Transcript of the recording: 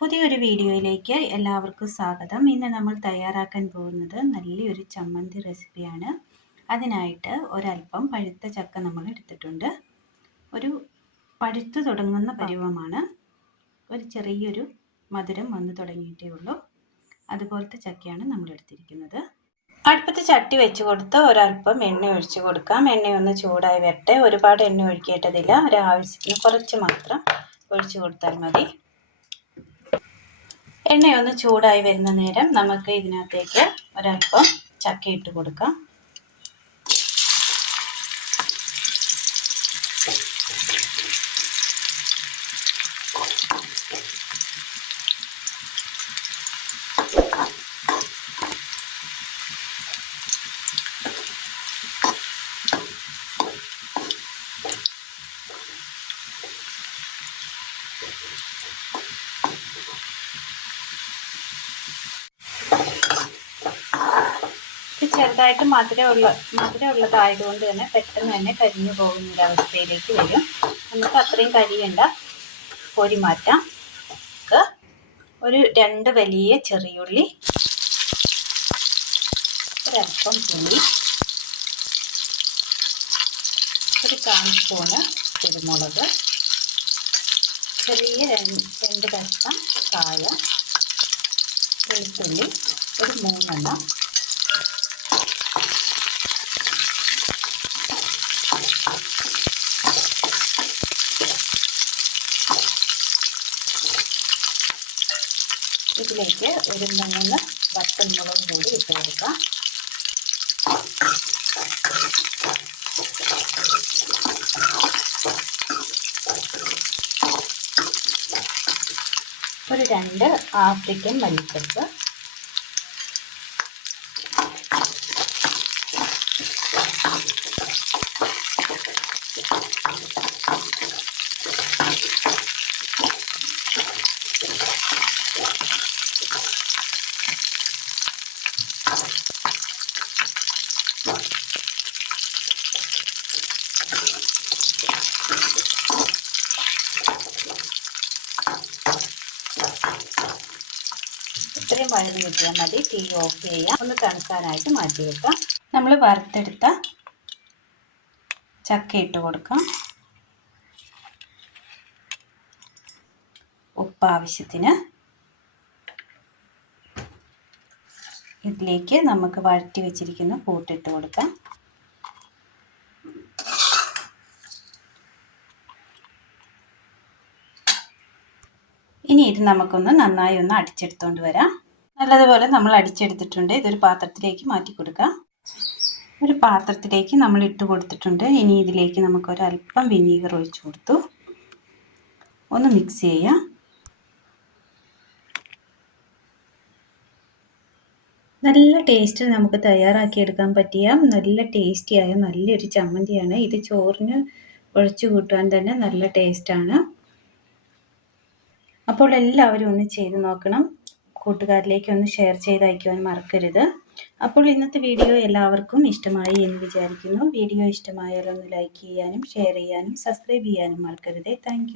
പുതിയൊരു വീഡിയോയിലേക്ക് എല്ലാവർക്കും സ്വാഗതം. ഇന്ന് നമ്മൾ തയ്യാറാക്കാൻ പോകുന്നത് നല്ലൊരു ചമ്മന്തി റെസിപ്പിയാണ്. അതിനായിട്ട് ഒരല്പം പഴുത്ത ചക്ക നമ്മൾ എടുത്തിട്ടുണ്ട്. ഒരു പഴുത്തു തുടങ്ങുന്ന പരുവമാണ്. ഒരു ചെറിയൊരു മധുരം വന്നു തുടങ്ങിയിട്ടേ ഉള്ളൂ. അതുപോലത്തെ ചക്കയാണ് നമ്മൾ എടുത്തിരിക്കുന്നത്. അടുപ്പത്ത് ചട്ടി വെച്ച് കൊടുത്ത് ഒരല്പം എണ്ണ ഒഴിച്ച് കൊടുക്കാം. എണ്ണയൊന്ന് ചൂടായി വരട്ടെ. ഒരുപാട് എണ്ണ ഒഴിക്കേണ്ടതില്ല, ഒരാവശ്യത്തിന് കുറച്ച് മാത്രം ഒഴിച്ചു കൊടുത്താൽ മതി. എണ്ണയൊന്ന് ചൂടായി വരുന്ന നേരം നമുക്ക് ഇതിനകത്തേക്ക് ഒരല്പം ചക്ക ഇട്ട് കൊടുക്കാം. ചെറുതായിട്ട് മധുരമുള്ളതായതുകൊണ്ട് തന്നെ പെട്ടെന്ന് തന്നെ കരിഞ്ഞു പോകുന്ന ഒരവസ്ഥയിലേക്ക് വരും. നമുക്ക് അത്രയും കരിയണ്ട, കോരി മാറ്റാം. ഒരു 2 വലിയ ചെറിയുള്ളി, ഒരല്പം പുളി, ഒരു 1/4 സ്പൂണ് കുരുമുളക്, ചെറിയ 2 കഷ്ണം കായം, വെളുത്തുള്ളി ഒരു 3 എണ്ണം, ഇതിലേക്ക് ഒരു 3 വറ്റൽമുളക് കൂടി ഇട്ട് കൊടുക്കാം. ഒരു 2 ആഫ്രിക്കൻ മല്ലിച്ചപ്പ്, ഇത്രയും വഴന്ന് കിട്ടിയാൽ മതി. തീ ഓഫ് ചെയ്യാം. ഒന്ന് തണുക്കാനായിട്ട് മാറ്റി വെക്കാം. നമ്മൾ വറുത്തെടുത്ത ചക്ക ഇട്ട് കൊടുക്കാം. ഉപ്പ് ആവശ്യത്തിന്. ഇതിലേക്ക് നമുക്ക് വഴറ്റി വെച്ചിരിക്കുന്ന കൂട്ടിട്ട് കൊടുക്കാം. ഇനി ഇത് നമുക്കൊന്ന് നന്നായി ഒന്ന് അടിച്ചെടുത്തോണ്ട് വരാം. നല്ലതുപോലെ നമ്മൾ അടിച്ചെടുത്തിട്ടുണ്ട്. ഇതൊരു പാത്രത്തിലേക്ക് മാറ്റി കൊടുക്കാം. ഒരു പാത്രത്തിലേക്ക് നമ്മൾ ഇട്ട് കൊടുത്തിട്ടുണ്ട്. ഇനി ഇതിലേക്ക് നമുക്കൊരല്പം വിനീഗർ ഒഴിച്ചു കൊടുത്തു ഒന്ന് മിക്സ് ചെയ്യാം. നല്ല ടേസ്റ്റിൽ നമുക്ക് തയ്യാറാക്കിയെടുക്കാൻ പറ്റിയ നല്ല ടേസ്റ്റിയായ നല്ലൊരു ചമ്മന്തിയാണ് ഇത്. ചോറിന് ഒഴിച്ചു കൂട്ടാൻ തന്നെ നല്ല ടേസ്റ്റാണ്. അപ്പോൾ എല്ലാവരും ഒന്ന് ചെയ്ത് നോക്കണം. കൂട്ടുകാരിലേക്ക് ഒന്ന് ഷെയർ ചെയ്ത് അയക്കുവാൻ മറക്കരുത്. അപ്പോൾ ഇന്നത്തെ വീഡിയോ എല്ലാവർക്കും ഇഷ്ടമായി എന്ന് വിചാരിക്കുന്നു. വീഡിയോ ഇഷ്ടമായാൽ ഒന്ന് ലൈക്ക് ചെയ്യാനും ഷെയർ ചെയ്യാനും സബ്സ്ക്രൈബ് ചെയ്യാനും മറക്കരുത്. താങ്ക്